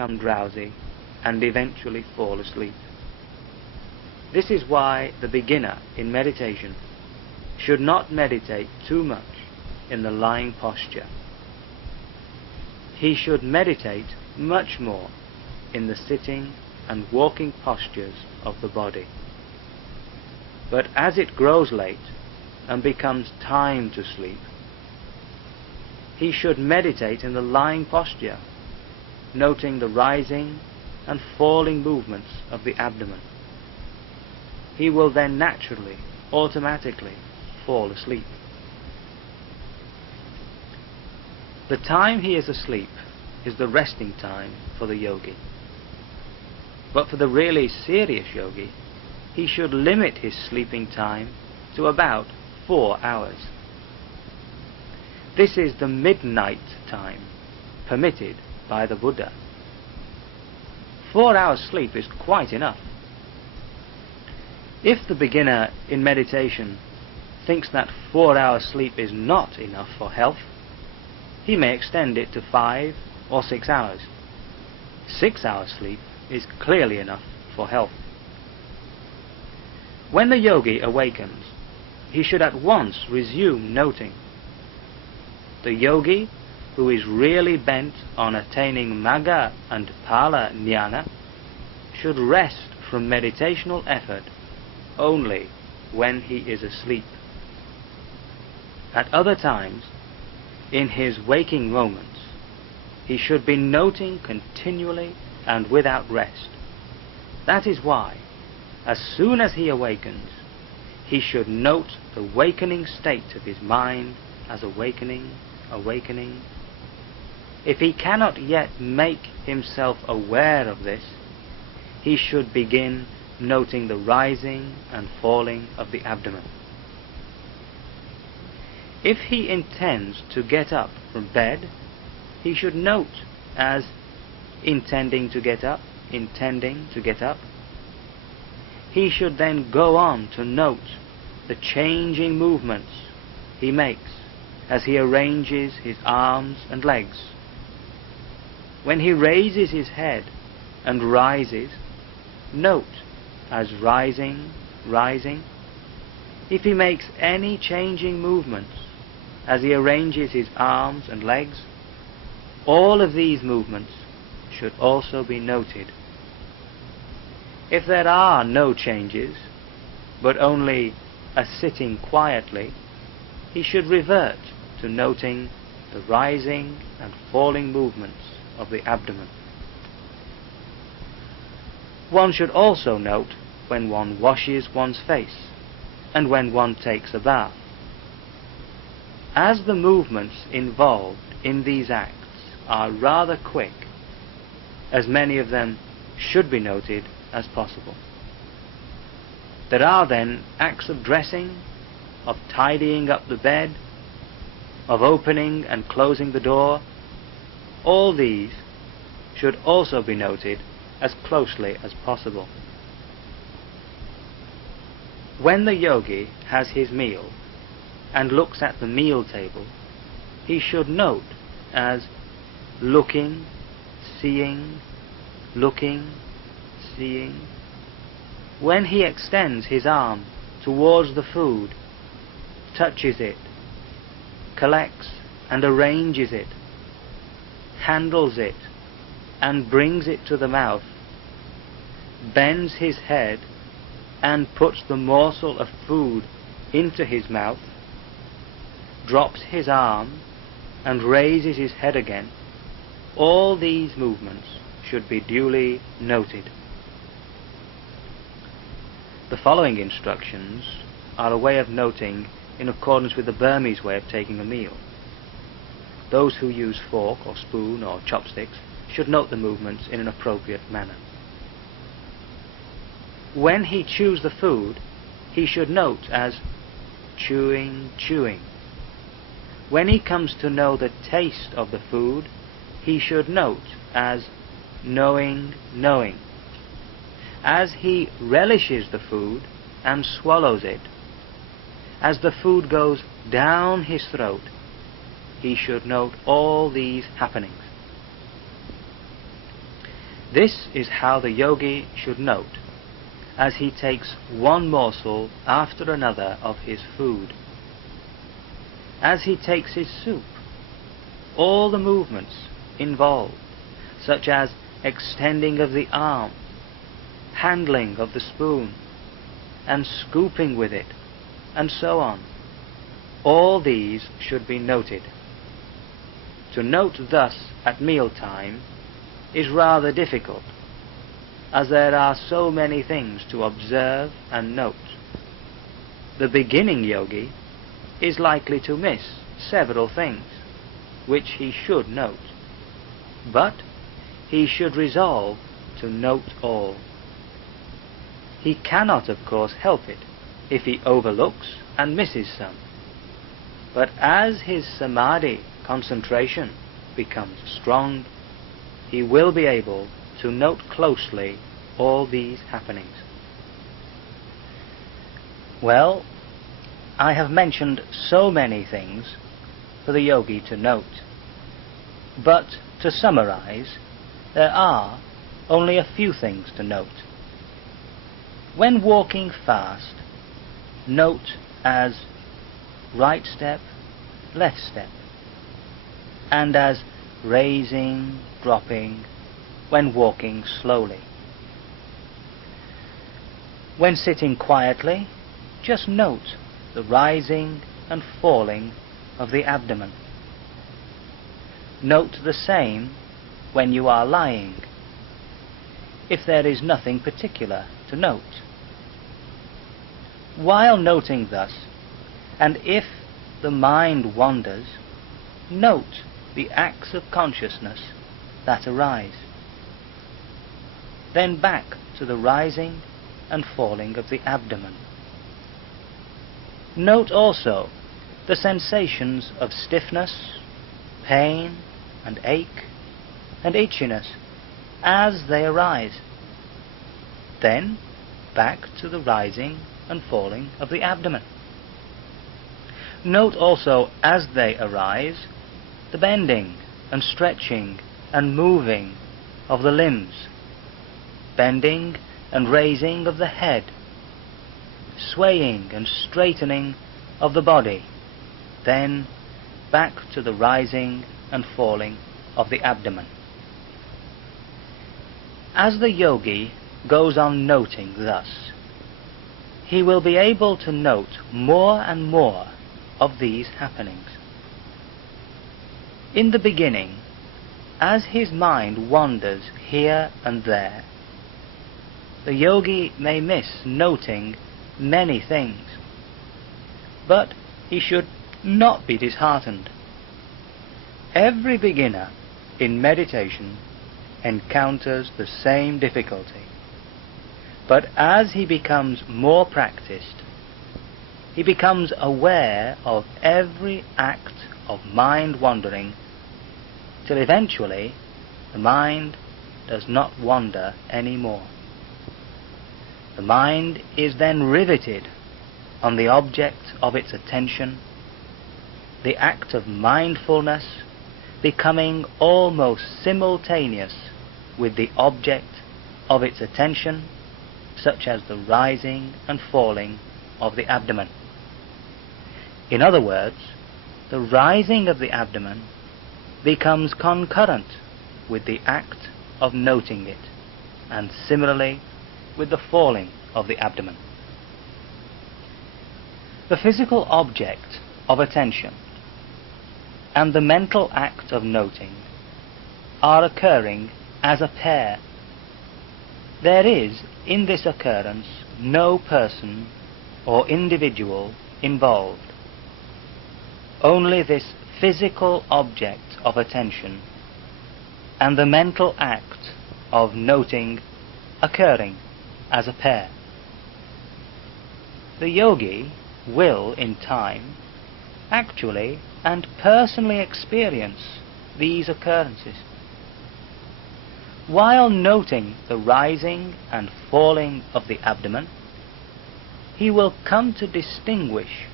become drowsy and eventually fall asleep. This is why the beginner in meditation should not meditate too much in the lying posture. He should meditate much more in the sitting and walking postures of the body. But as it grows late and becomes time to sleep, he should meditate in the lying posture, noting the rising and falling movements of the abdomen. He will then naturally, automatically fall asleep. The time he is asleep is the resting time for the yogi. But for the really serious yogi, he should limit his sleeping time to about 4 hours. This is the midnight time permitted by the Buddha. 4 hours sleep is quite enough. If the beginner in meditation thinks that 4 hours sleep is not enough for health, he may extend it to 5 or 6 hours. 6 hours sleep is clearly enough for health. When the yogi awakens, he should at once resume noting. The yogi who is really bent on attaining Magga and Phala Jnana should rest from meditational effort only when he is asleep. At other times, in his waking moments, he should be noting continually and without rest. That is why, as soon as he awakens, he should note the wakening state of his mind as awakening, awakening. If he cannot yet make himself aware of this, he should begin noting the rising and falling of the abdomen. If he intends to get up from bed, he should note as intending to get up, intending to get up. He should then go on to note the changing movements he makes as he arranges his arms and legs. When he raises his head and rises, note as rising, rising. If he makes any changing movements as he arranges his arms and legs, all of these movements should also be noted. If there are no changes, but only a sitting quietly, he should revert to noting the rising and falling movements of the abdomen. One should also note when one washes one's face and when one takes a bath. As the movements involved in these acts are rather quick, as many of them should be noted as possible. There are then acts of dressing, of tidying up the bed, of opening and closing the door. All these should also be noted as closely as possible. When the yogi has his meal and looks at the meal table, he should note as looking, seeing, looking, seeing. When he extends his arm towards the food, touches it, collects and arranges it, handles it and brings it to the mouth, bends his head and puts the morsel of food into his mouth, drops his arm and raises his head again, all these movements should be duly noted. The following instructions are a way of noting in accordance with the Burmese way of taking a meal. Those who use fork or spoon or chopsticks should note the movements in an appropriate manner. When he chews the food, he should note as chewing, chewing. When he comes to know the taste of the food, he should note as knowing, knowing. As he relishes the food and swallows it, as the food goes down his throat, he should note all these happenings. This is how the yogi should note as he takes one morsel after another of his food. As he takes his soup, all the movements involved, such as extending of the arm, handling of the spoon, and scooping with it, and so on, all these should be noted. To note thus at mealtime is rather difficult, as there are so many things to observe and note. The beginning yogi is likely to miss several things which he should note, but he should resolve to note all. He cannot, of course, help it if he overlooks and misses some, but as his samadhi concentration becomes strong, he will be able to note closely all these happenings. Well, I have mentioned so many things for the yogi to note, but to summarize, there are only a few things to note. When walking fast, note as right step, left step, and as raising, dropping when walking slowly. When sitting quietly, just note the rising and falling of the abdomen. Note the same when you are lying, if there is nothing particular to note. While noting thus, and if the mind wanders, note the acts of consciousness that arise. Then back to the rising and falling of the abdomen. Note also the sensations of stiffness, pain, and ache, and itchiness as they arise. Then back to the rising and falling of the abdomen. Note also as they arise the bending and stretching and moving of the limbs, bending and raising of the head, swaying and straightening of the body, then back to the rising and falling of the abdomen. As the yogi goes on noting thus, he will be able to note more and more of these happenings. In the beginning, as his mind wanders here and there, the yogi may miss noting many things, but he should not be disheartened. Every beginner in meditation encounters the same difficulty, but as he becomes more practiced, he becomes aware of every act of mind wandering, till eventually the mind does not wander any more. The mind is then riveted on the object of its attention, the act of mindfulness becoming almost simultaneous with the object of its attention, such as the rising and falling of the abdomen. In other words, the rising of the abdomen becomes concurrent with the act of noting it, and similarly with the falling of the abdomen. The physical object of attention and the mental act of noting are occurring as a pair. There is in this occurrence no person or individual involved. Only this physical object of attention and the mental act of noting occurring as a pair. The yogi will, in time, actually and personally experience these occurrences. While noting the rising and falling of the abdomen, he will come to distinguish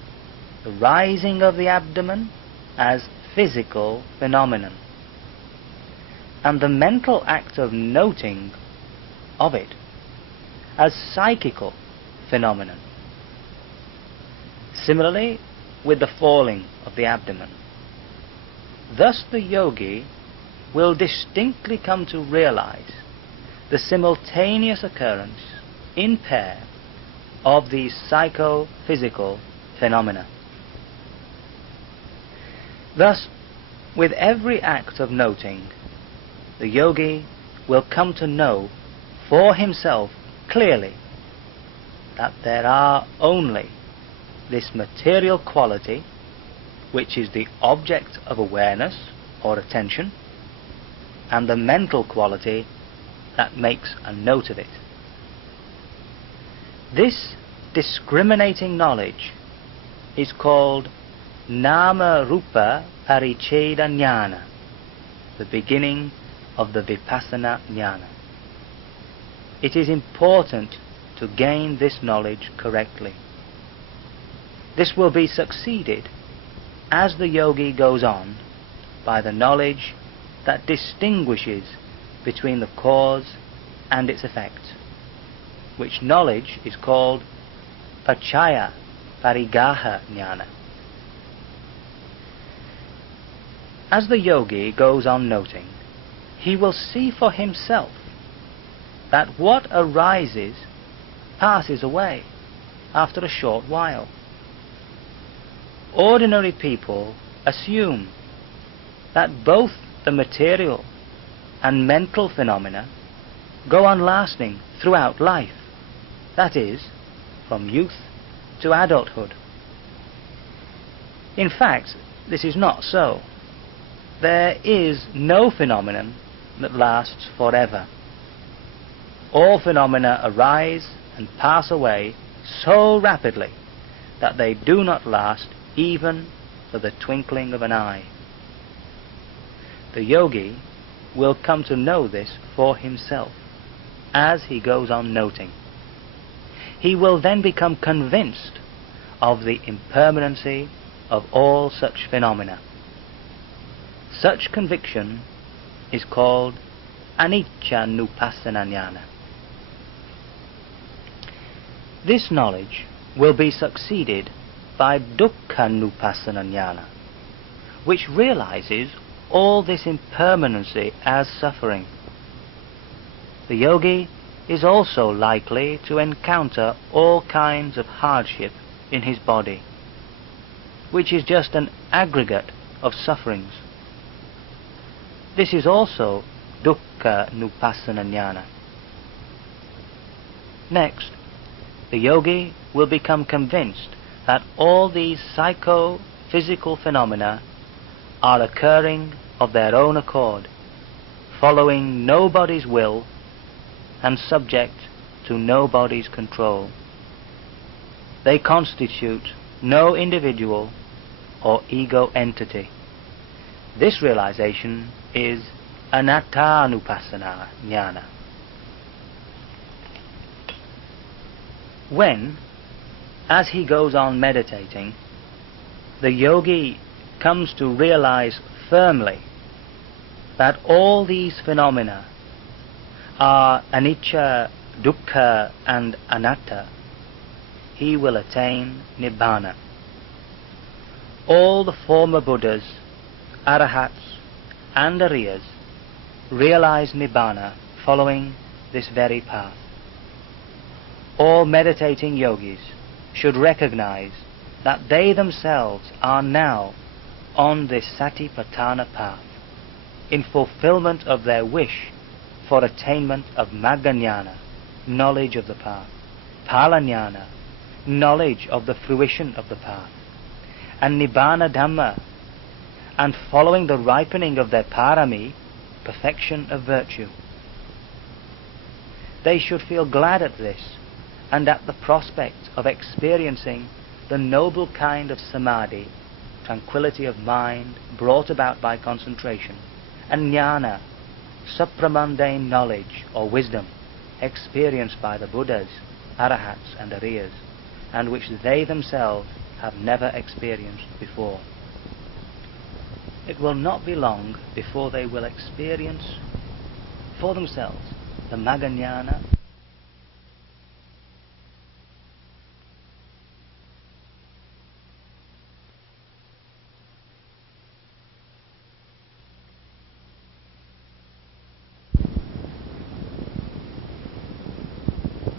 the rising of the abdomen as physical phenomenon, and the mental act of noting of it as psychical phenomenon. Similarly with the falling of the abdomen. Thus the yogi will distinctly come to realize the simultaneous occurrence in pair of these psychophysical phenomena. Thus, with every act of noting, the yogi will come to know for himself clearly that there are only this material quality, which is the object of awareness or attention, and the mental quality that makes a note of it. This discriminating knowledge is called Nama Rupa Paricheda Jnana, the beginning of the Vipassana Jnana. It is important to gain this knowledge correctly. This will be succeeded as the yogi goes on by the knowledge that distinguishes between the cause and its effect, which knowledge is called Pachaya Parigaha Jnana. As the yogi goes on noting, he will see for himself that what arises passes away after a short while. Ordinary people assume that both the material and mental phenomena go on lasting throughout life, that is, from youth to adulthood. In fact, this is not so. There is no phenomenon that lasts forever. All phenomena arise and pass away so rapidly that they do not last even for the twinkling of an eye. The yogi will come to know this for himself as he goes on noting. He will then become convinced of the impermanency of all such phenomena. Such conviction is called Anicca-nupassana Jnana. This knowledge will be succeeded by Dukkha-nupassana Jnana, which realizes all this impermanency as suffering. The yogi is also likely to encounter all kinds of hardship in his body, which is just an aggregate of sufferings. This is also Dukkha-nupassana Jnana. Next, the yogi will become convinced that all these psycho-physical phenomena are occurring of their own accord, following nobody's will and subject to nobody's control. They constitute no individual or ego entity. This realization is Anatta-nupassana Jnana. When, as he goes on meditating, the yogi comes to realize firmly that all these phenomena are anicca, dukkha and anatta, he will attain Nibbana. All the former Buddhas, Arahats and Ariyas realize Nibbana following this very path. All meditating yogis should recognize that they themselves are now on this Satipatthana path, in fulfillment of their wish for attainment of Magga-jnana, knowledge of the path, Phala-jnana, knowledge of the fruition of the path, and Nibbana Dhamma, and following the ripening of their parami, perfection of virtue. They should feel glad at this, and at the prospect of experiencing the noble kind of samadhi, tranquility of mind brought about by concentration, and jnana, supramundane knowledge or wisdom experienced by the Buddhas, Arahats and Ariyas, and which they themselves have never experienced before. It will not be long before they will experience for themselves the Maggaññāna.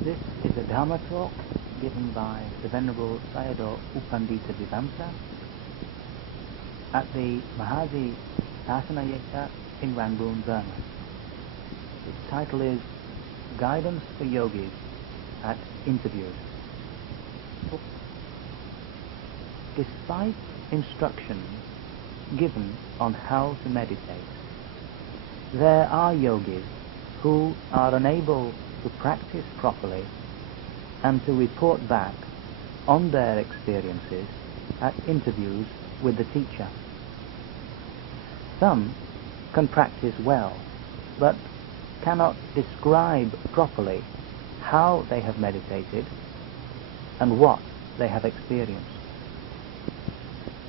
This is a Dharma talk given by the Venerable Sayadaw U Pandita Vivamsa at the Mahasi Sasanayetta in Rangoon, Burma. Its title is Guidance for Yogis at Interviews. Despite instructions given on how to meditate, there are yogis who are unable to practice properly and to report back on their experiences at interviews with the teacher. Some can practice well, but cannot describe properly how they have meditated and what they have experienced.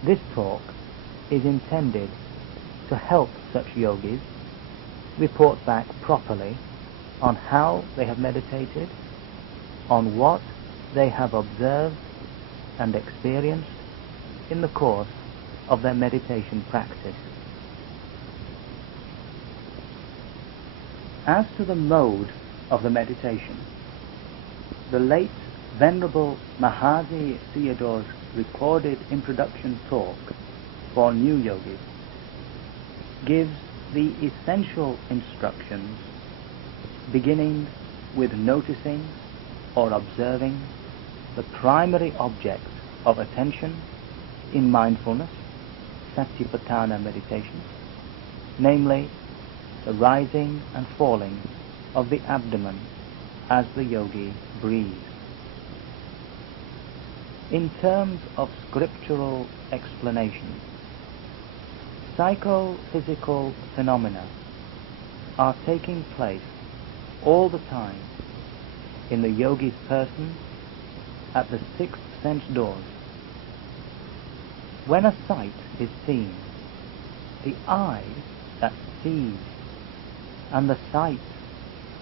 This talk is intended to help such yogis report back properly on how they have meditated, on what they have observed and experienced in the course of their meditation practice. As to the mode of the meditation, the late Venerable Mahasi Sayadaw's recorded introduction talk for new yogis gives the essential instructions, beginning with noticing or observing the primary object of attention in mindfulness, Satipatthana meditation, namely the rising and falling of the abdomen as the yogi breathes. In terms of scriptural explanation, psychophysical phenomena are taking place all the time in the yogi's person at the sixth sense doors. When a sight is seen, the eye that sees and the sight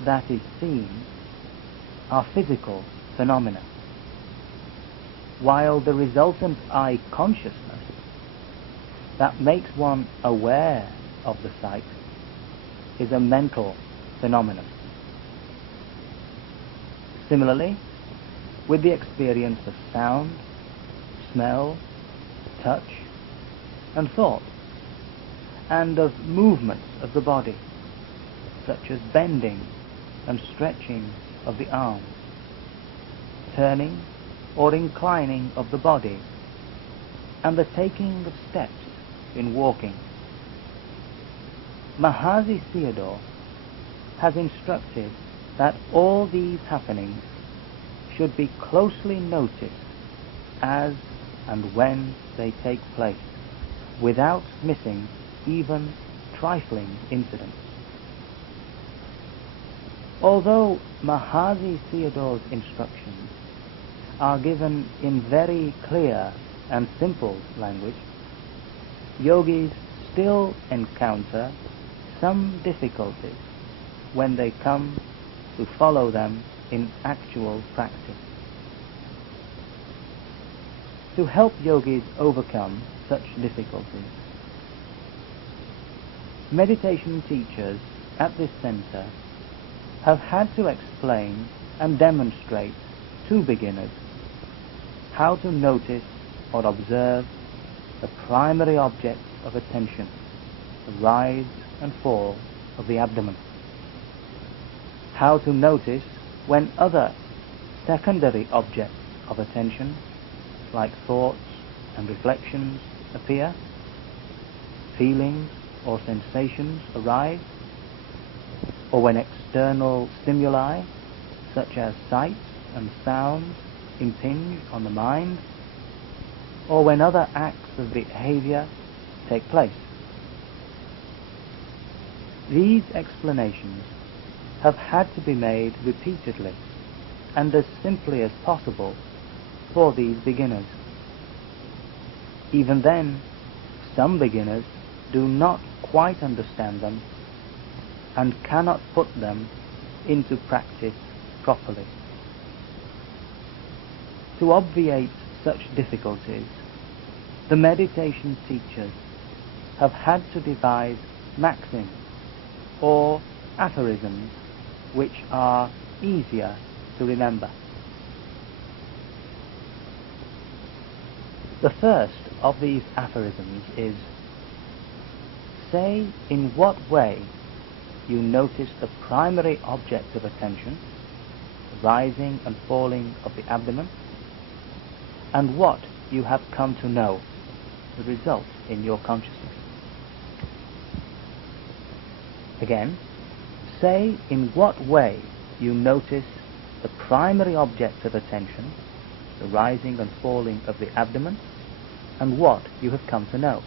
that is seen are physical phenomena, while the resultant eye consciousness that makes one aware of the sight is a mental phenomenon. Similarly, with the experience of sound, smell, touch, and thought, and of movements of the body, such as bending and stretching of the arms, turning or inclining of the body, and the taking of steps in walking. Mahasi Sayadaw has instructed that all these happenings should be closely noticed as and when they take place, without missing even trifling incidents. Although Mahasi Sayadaw's instructions are given in very clear and simple language, yogis still encounter some difficulties when they come to follow them in actual practice. To help yogis overcome such difficulties, meditation teachers at this center have had to explain and demonstrate to beginners how to notice or observe the primary object of attention, the rise and fall of the abdomen. How to notice when other secondary objects of attention, like thoughts and reflections, appear, feelings or sensations arise, or when external stimuli, such as sights and sounds, impinge on the mind, or when other acts of behavior take place. These explanations have had to be made repeatedly and as simply as possible for these beginners. Even then, some beginners do not quite understand them, and cannot put them into practice properly. To obviate such difficulties, the meditation teachers have had to devise maxims or aphorisms which are easier to remember. The first of these aphorisms is, say in what way you notice the primary object of attention, the rising and falling of the abdomen, and what you have come to know, the result in your consciousness. Again, say in what way you notice the primary object of attention, the rising and falling of the abdomen, and what you have come to know,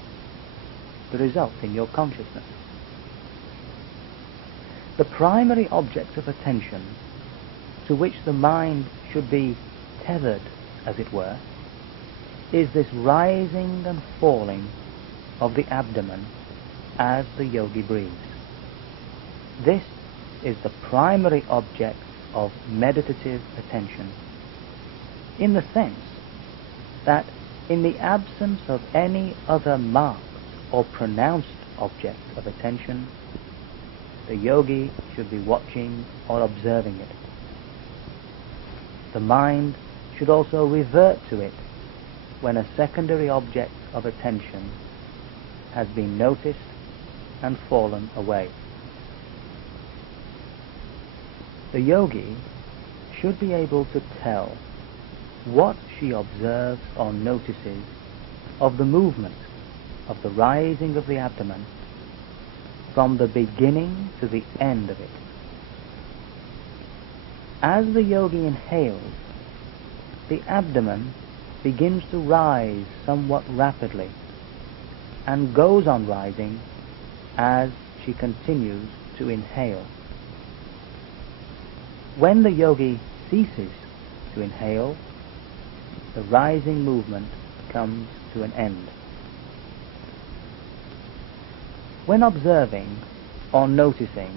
the result in your consciousness. The primary object of attention, to which the mind should be tethered, as it were, is this rising and falling of the abdomen as the yogi breathes. This is the primary object of meditative attention, in the sense that in the absence of any other marked or pronounced object of attention, the yogi should be watching or observing it. The mind should also revert to it when a secondary object of attention has been noticed and fallen away. The yogi should be able to tell what she observes or notices of the movement of the rising of the abdomen from the beginning to the end of it. As the yogi inhales, the abdomen begins to rise somewhat rapidly and goes on rising as she continues to inhale. When the yogi ceases to inhale, the rising movement comes to an end. When observing or noticing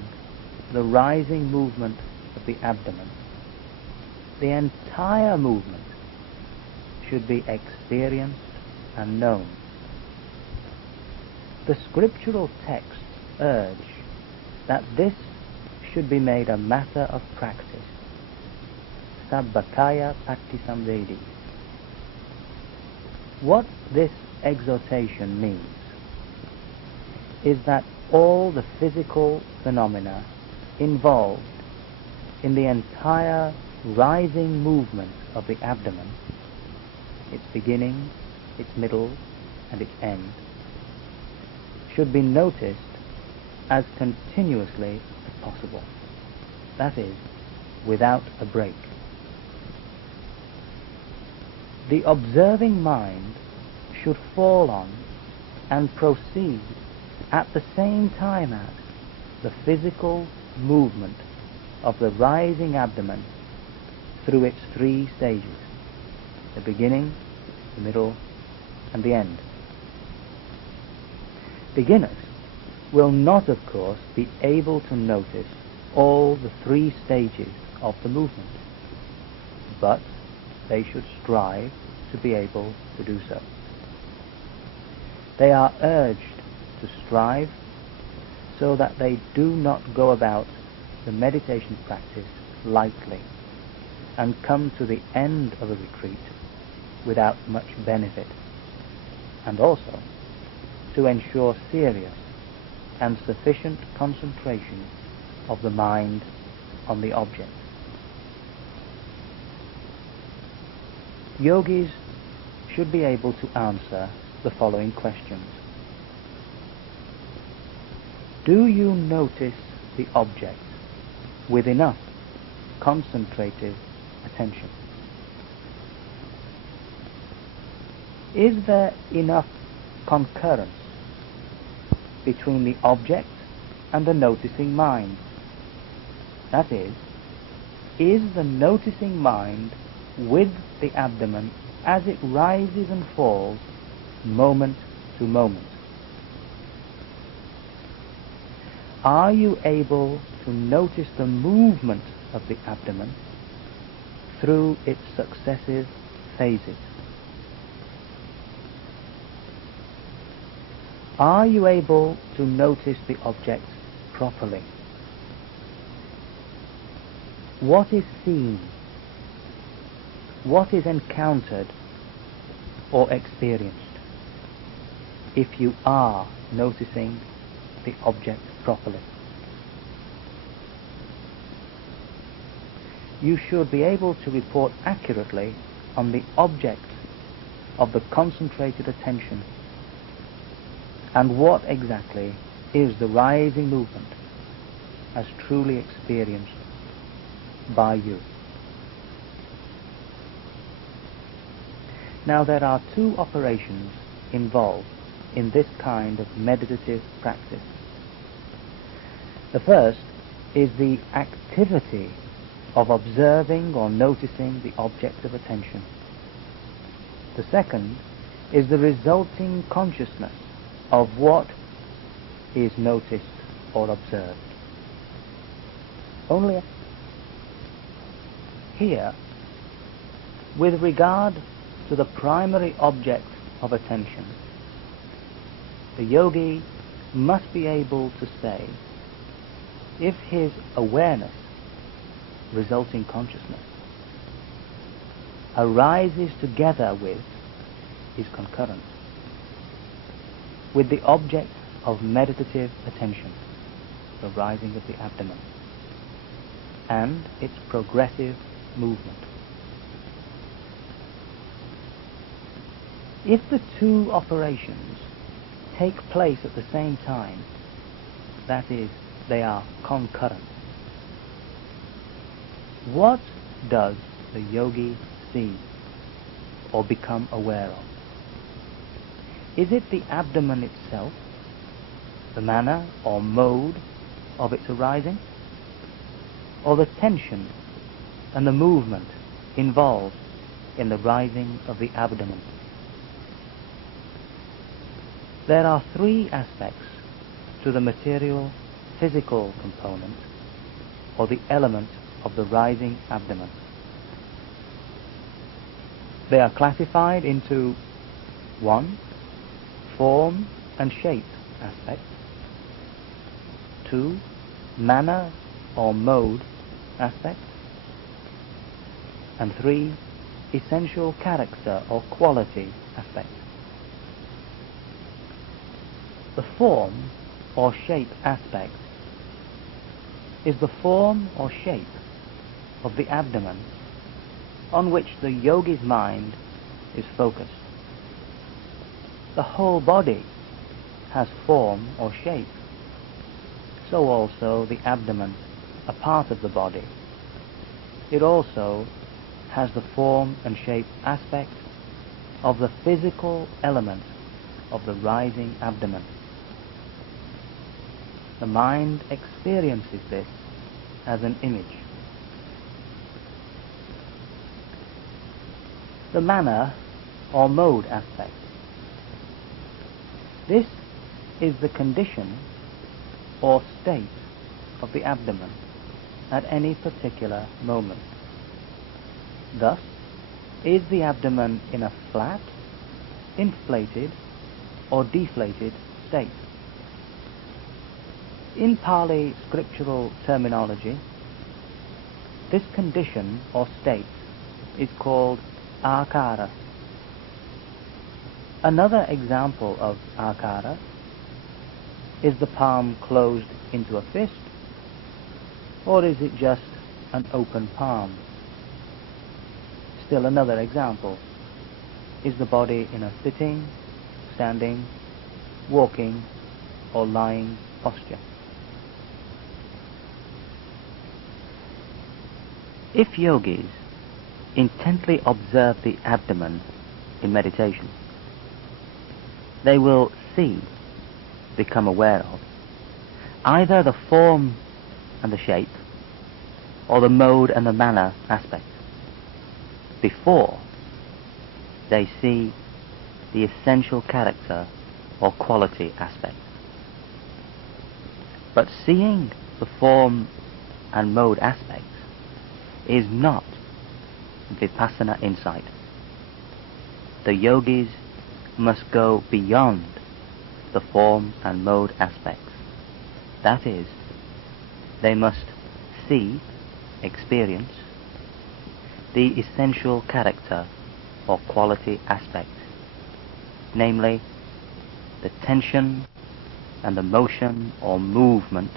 the rising movement of the abdomen, the entire movement should be experienced and known. The scriptural texts urge that this should be made a matter of practice. Sabbakaya Patisamvedi. What this exhortation means is that all the physical phenomena involved in the entire rising movement of the abdomen, its beginning, its middle, and its end, should be noticed as continuously as possible, that is, without a break. The observing mind should fall on and proceed at the same time as the physical movement of the rising abdomen through its three stages: the beginning, the middle, and the end. Beginners will not, of course, be able to notice all the three stages of the movement, but they should strive to be able to do so. They are urged to strive so that they do not go about the meditation practice lightly and come to the end of a retreat without much benefit, and also to ensure serious and sufficient concentration of the mind on the object. Yogis should be able to answer the following questions. Do you notice the object with enough concentrated attention? Is there enough concurrence between the object and the noticing mind? That is the noticing mind with the abdomen as it rises and falls moment to moment? Are you able to notice the movement of the abdomen through its successive phases? Are you able to notice the object properly? What is seen? What is encountered or experienced if you are noticing the object properly? You should be able to report accurately on the object of the concentrated attention and what exactly is the rising movement as truly experienced by you. Now, there are two operations involved in this kind of meditative practice. The first is the activity of observing or noticing the object of attention. The second is the resulting consciousness of what is noticed or observed. Only here, with regard to the primary object of attention, the yogi must be able to say if his awareness, resulting consciousness, arises together with, is concurrent with the object of meditative attention, the rising of the abdomen, and its progressive movement. If the two operations take place at the same time, that is, they are concurrent, what does the yogi see or become aware of? Is it the abdomen itself, the manner or mode of its arising, or the tension and the movement involved in the rising of the abdomen? There are three aspects to the material, physical component, or the element of the rising abdomen. They are classified into 1. Form and shape aspects, 2. Manner or mode aspect, and 3. Essential character or quality aspect. The form or shape aspect is the form or shape of the abdomen on which the yogi's mind is focused. The whole body has form or shape, so also the abdomen, a part of the body. It also has the form and shape aspect of the physical element of the rising abdomen. The mind experiences this as an image. The manner or mode aspect. This is the condition or state of the abdomen at any particular moment. Thus, is the abdomen in a flat, inflated, or deflated state? In Pali scriptural terminology, this condition or state is called akara. Another example of akara is the palm closed into a fist, or is it just an open palm? Still another example is the body in a sitting, standing, walking, or lying posture. If yogis intently observe the abdomen in meditation, they will see, become aware of, either the form and the shape, or the mode and the manner aspect, before they see the essential character or quality aspect. But seeing the form and mode aspects is not Vipassana insight. The yogis must go beyond the form and mode aspects. That is, they must see, experience, the essential character or quality aspect, namely the tension and the motion or movement